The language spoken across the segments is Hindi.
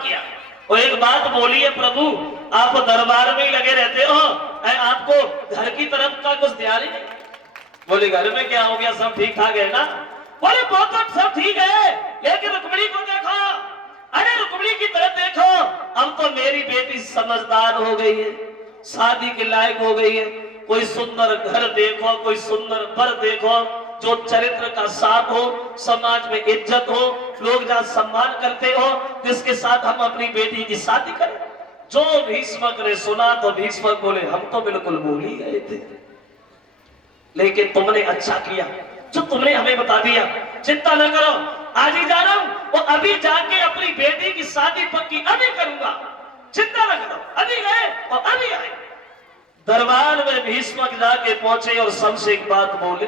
किया। और एक बात बोली है, प्रभु आप दरबार में ही लगे रहते हो, आपको घर की तरफ का कुछ ध्यान ही नहीं। बोले घर में क्या हो गया, सब ठीक ठाक है ना? बोले बहुत सब ठीक है, लेकिन रुक्मिणी को देखो, अरे रुक्मिणी की तरफ देखो, अब तो मेरी बेटी समझदार हो गई है, शादी के लायक हो गई है। कोई सुंदर घर देखो, कोई सुंदर वर देखो, जो चरित्र का साथ हो, समाज में इज्जत हो, लोग जहां सम्मान करते हो, जिसके साथ हम अपनी बेटी की शादी करें। जो भीष्मक ने सुना तो भीष्मक बोले हम तो बिल्कुल भूल ही गए थे, लेकिन तुमने अच्छा किया जो तुमने हमें बता दिया। चिंता न करो, आज ही जा रहा हूं और अभी जाके अपनी बेटी की शादी पक्की अभी करूंगा। चिंता न करो, अभी गए और अभी आए। दरबार में भीष्मक जाके पहुंचे और सबसे एक बात बोले,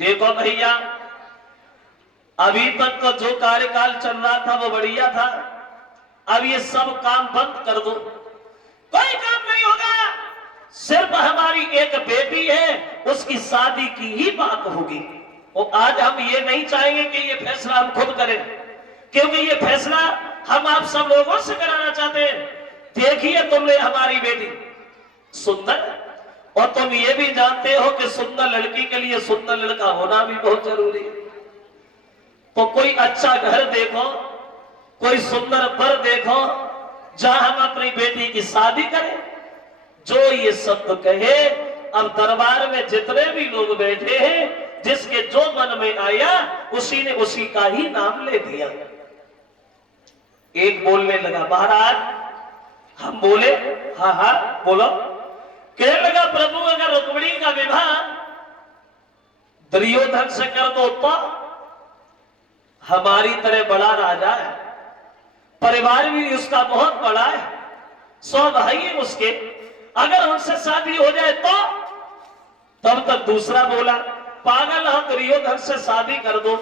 देखो भैया, अभी तक तो जो कार्यकाल चल रहा था वो बढ़िया था, अब ये सब काम बंद कर दो, कोई काम नहीं होगा। सिर्फ हमारी एक बेटी है, उसकी शादी की ही बात होगी। और आज हम ये नहीं चाहेंगे कि ये फैसला हम खुद करें, क्योंकि ये फैसला हम आप सब लोगों से कराना चाहते हैं। देखिए तुमने हमारी बेटी सुंदर, और तुम ये भी जानते हो कि सुंदर लड़की के लिए सुंदर लड़का होना भी बहुत जरूरी है। तो कोई अच्छा घर देखो, कोई सुंदर वर देखो, जहां हम अपनी बेटी की शादी करें। जो ये शब्द कहे, अब दरबार में जितने भी लोग बैठे हैं, जिसके जो मन में आया उसी ने उसी का ही नाम ले दिया। एक बोलने लगा, महाराज हम बोले हाँ हाँ बोलो। कहने लगा, प्रभु अगर रुक्मिणी का विवाह दुर्योधन से कर दो तो हमारी तरह बड़ा राजा है, परिवार भी उसका बहुत बड़ा है, 100 भाई है उसके, अगर उनसे शादी हो जाए तो। तब तक दूसरा बोला, पागल हम दुर्योधन से शादी कर दो,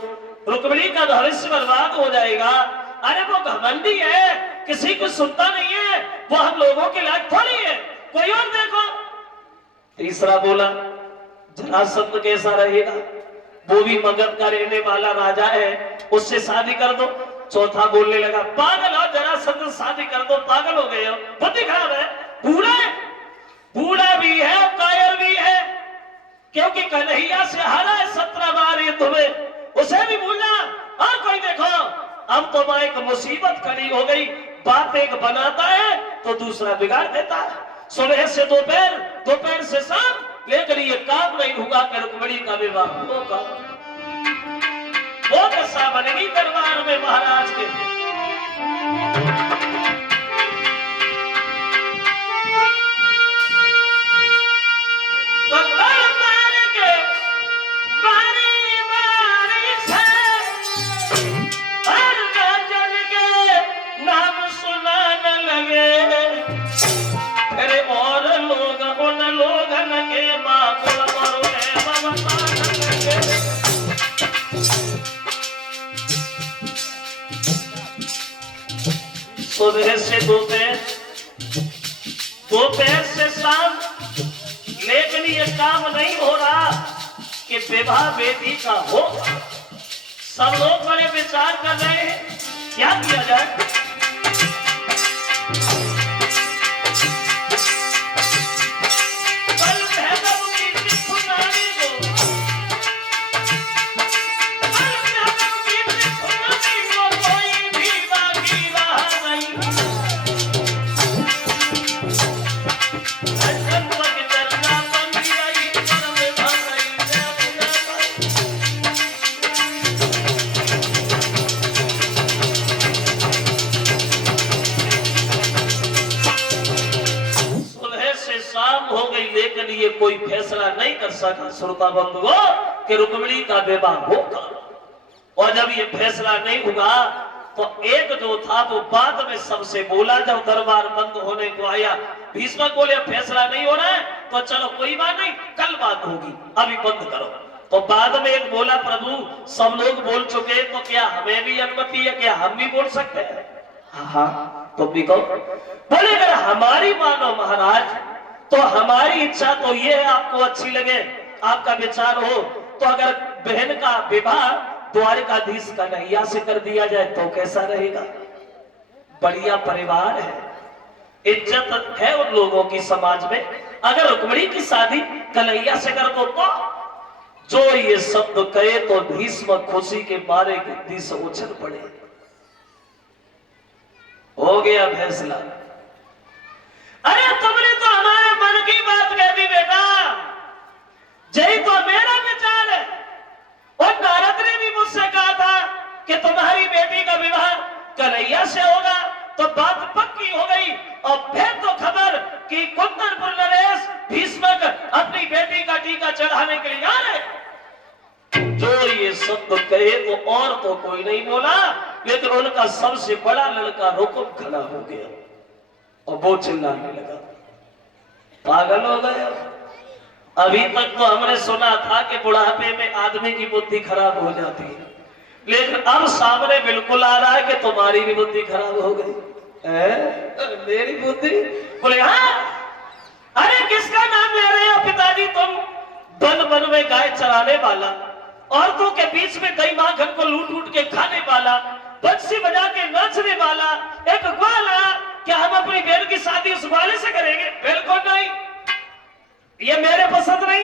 रुक्मिणी का भविष्य बर्बाद हो जाएगा। अरे वो घमंडी है, किसी को सुनता नहीं है, वो हम लोगों के लायक थोड़ी है, कोई और देखो। तीसरा बोला, जरासंध कैसा रहेगा, वो भी मगध का रहने वाला राजा है, उससे शादी कर दो। चौथा बोलने लगा, पागल हो, जरासंध शादी कर दो, पागल हो गए हो, बुद्धि खराब है, बूढ़ा भी है और कायर भी है, क्योंकि कन्हैया से हारा है 17 बार ये तुम्हें, उसे भी भूलना। और कोई देखो, अब तो मैं एक मुसीबत खड़ी हो गई, बात एक बनाता है तो दूसरा बिगाड़ देता है। सुबह से दोपहर, दोपहर से शाम, लेकिन ये काम नहीं होगा कि रुक्मिणी का विवाह होगा। वो दशा बनेगी दरबार में महाराज के। सुबह से दोपहर, दोपहर से शाम, लेकिन ये काम नहीं हो रहा कि विवाह बेटी का हो। सब लोग बड़े विचार कर रहे हैं क्या किया जाए। लिए कोई फैसला नहीं कर सका श्रोता बंधुओं कि रुक्मिणी का विवाह होगा। और जब ये फैसला नहीं हुआ तो एक जो था वो बाद में सबसे बोला, जब दरबार बंद होने को आया, भीष्मक बोले फैसला नहीं हो रहा है तो चलो कोई बात नहीं, कल बात होगी, अभी बंद करो। तो बाद में एक बोला, प्रभु सब लोग बोल चुके तो क्या हमें भी अनुमति है, क्या हम भी बोल सकते हैं? हाँ तुम भी कहो। बोले अगर हमारी मानो महाराज तो हमारी इच्छा तो ये है, आपको अच्छी लगे, आपका विचार हो तो अगर बहन का विवाह द्वारिकाधीश कन्हैया से कर दिया जाए तो कैसा रहेगा? बढ़िया परिवार है, इज्जत है उन लोगों की समाज में। अगर रुक्मिणी की शादी कन्हैया से कर दो तो जो ये शब्द कहे तो भीष्म खुशी के मारे गिद्दी से उछल पड़े। हो गया फैसला। अरे तुमने तो हमारे मन की बात कह दी बेटा, यही तो मेरा विचार है। और नारद ने भी मुझसे कहा था कि तुम्हारी बेटी का विवाह कन्हैया से होगा, तो बात पक्की हो गई। और फिर तो खबर कि कुंदनपुर नरेश भीष्मक अपनी बेटी का टीका चढ़ाने के लिए आ रहे। जो ये शब्द कहे तो और तो कोई नहीं बोला, लेकिन उनका सबसे बड़ा लड़का रुकुम खड़ा हो गया और वो चिल्लाने लगा, पागल हो गए। अभी तक तो हमने सुना था कि बुढ़ापे में आदमी की बुद्धि खराब हो जाती है, लेकिन अब सामने बिल्कुल आ रहा है कि तुम्हारी भी बुद्धि खराब हो गई है। मेरी बुद्धि? बोले हाँ। अरे किसका नाम ले रहे हो पिताजी तुम? वन वन में गाय चराने वाला, औरतों के बीच में दही माखन को लूट लूट के खाने वाला, बंसी बजा के नाचने वाला एक ग्वाला। क्या हम अपनी बहन की शादी उस ग्वाले से करेंगे? बिल्कुल नहीं, ये मेरे पसंद नहीं।